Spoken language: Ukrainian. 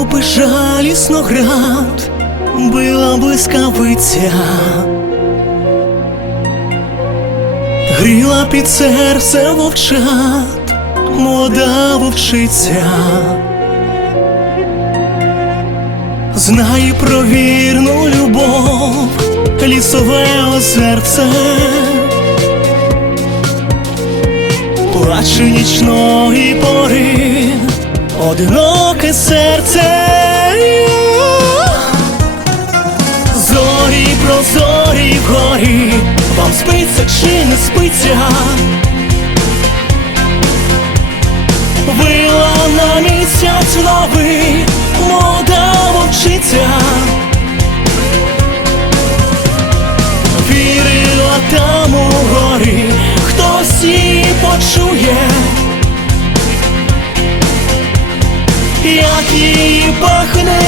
Гуляв би жалісно град, била блискавиця, гріла під серце вовчат, молода вовчиця. Знає про вірну любов, лісове озерце, плаче нічної пори, одиноке серце. Зорі прозорі вгорі, вам спиться чи не спиться? Вила на місяць новий, молода вовчиця. Вірила там у горі, хтось її почує, як її пахне.